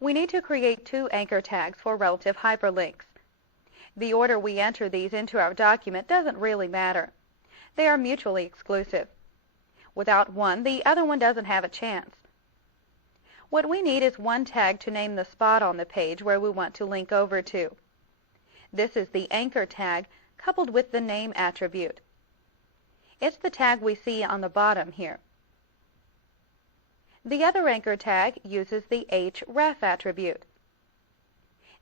We need to create two anchor tags for relative hyperlinks. The order we enter these into our document doesn't really matter. They are mutually exclusive. Without one, the other one doesn't have a chance. What we need is one tag to name the spot on the page where we want to link over to. This is the anchor tag coupled with the name attribute. It's the tag we see on the bottom here. The other anchor tag uses the href attribute.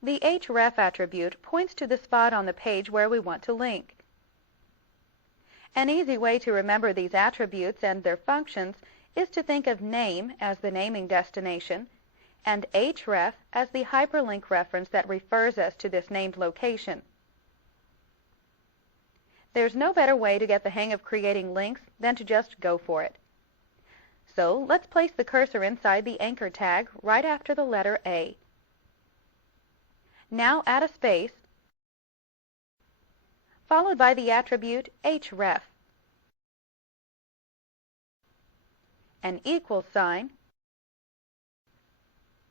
The href attribute points to the spot on the page where we want to link. An easy way to remember these attributes and their functions is to think of name as the naming destination and href as the hyperlink reference that refers us to this named location. There's no better way to get the hang of creating links than to just go for it. So let's place the cursor inside the anchor tag right after the letter A. Now add a space, followed by the attribute href, an equal sign,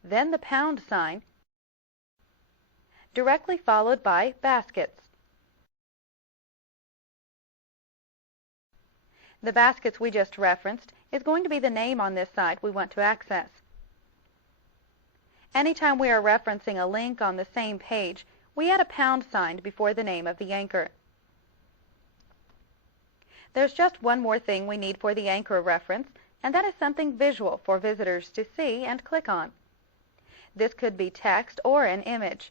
then the pound sign, directly followed by baskets. The baskets we just referenced is going to be the name on this site we want to access. Anytime we are referencing a link on the same page, we add a pound sign before the name of the anchor. There's just one more thing we need for the anchor reference, and that is something visual for visitors to see and click on. This could be text or an image.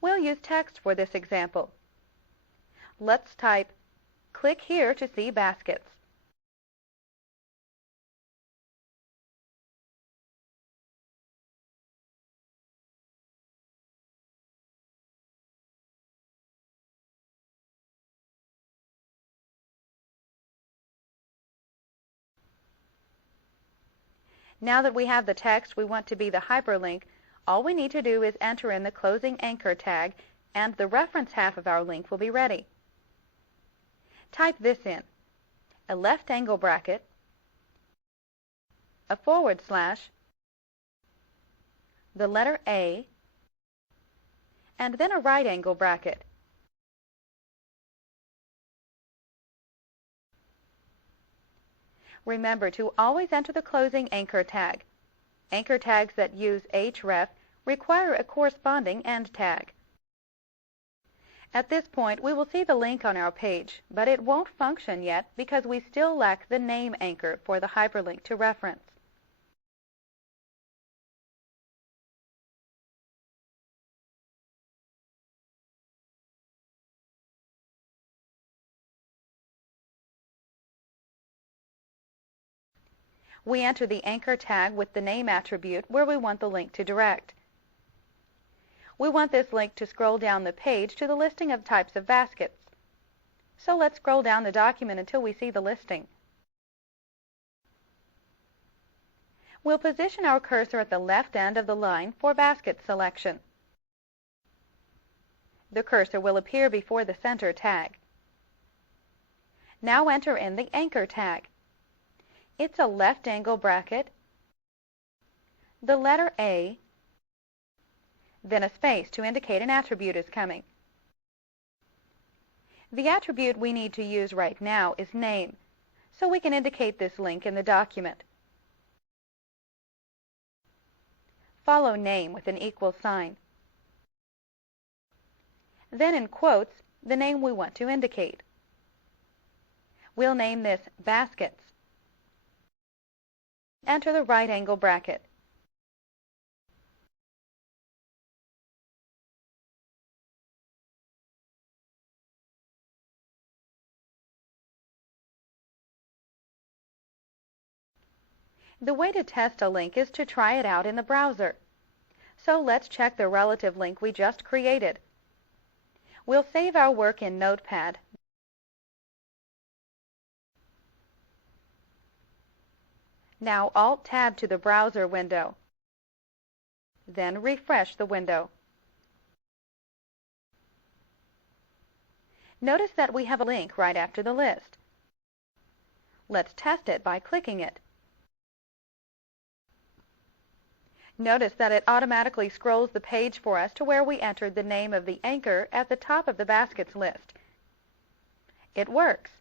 We'll use text for this example. Let's type, "Click here to see baskets." Now that we have the text we want to be the hyperlink, all we need to do is enter in the closing anchor tag, and the reference half of our link will be ready. Type this in: a left angle bracket, a forward slash, the letter A, and then a right angle bracket. Remember to always enter the closing anchor tag. Anchor tags that use href require a corresponding end tag. At this point, we will see the link on our page, but it won't function yet because we still lack the name anchor for the hyperlink to reference. We enter the anchor tag with the name attribute where we want the link to direct. We want this link to scroll down the page to the listing of types of baskets. So let's scroll down the document until we see the listing. We'll position our cursor at the left end of the line for basket selection. The cursor will appear before the center tag. Now enter in the anchor tag. It's a left angle bracket, the letter A, then a space to indicate an attribute is coming. The attribute we need to use right now is name, so we can indicate this link in the document. Follow name with an equal sign. Then in quotes, the name we want to indicate. We'll name this baskets. Enter the right angle bracket. The way to test a link is to try it out in the browser. So let's check the relative link we just created. We'll save our work in Notepad. Now Alt-Tab to the browser window. Then refresh the window. Notice that we have a link right after the list. Let's test it by clicking it. Notice that it automatically scrolls the page for us to where we entered the name of the anchor at the top of the baskets list. It works.